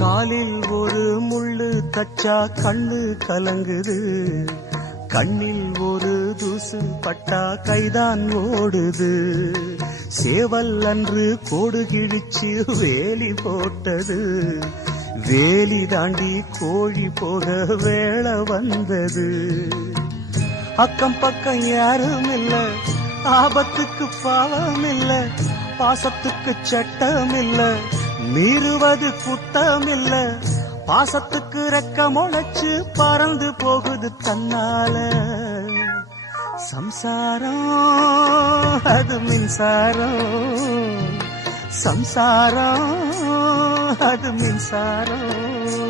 காலில் ஒரு முள்ளு தச்சா கண்ணு கலங்குது, கண்ணில் ஒரு தூசு பட்டா கைதான் ஓடுது. சேவல் அன்று கோடு கிழிச்சு வேலி போட்டது, வேலி தாண்டி கோழி போக வேளை வந்தது. அக்கம் பக்கம் யாரும் இல்ல, ஆபத்துக்கு பாவம் இல்ல, பாசத்துக்கு சட்டம் இல்ல, மீறுவது குத்தம் இல்ல, பாசத்துக்கு ரெக்க முளைச்சு பறந்து போகுது தன்னால. சம்சாரம் அது மின்சாரம், சம்சாரம் அது மின்சாரம்.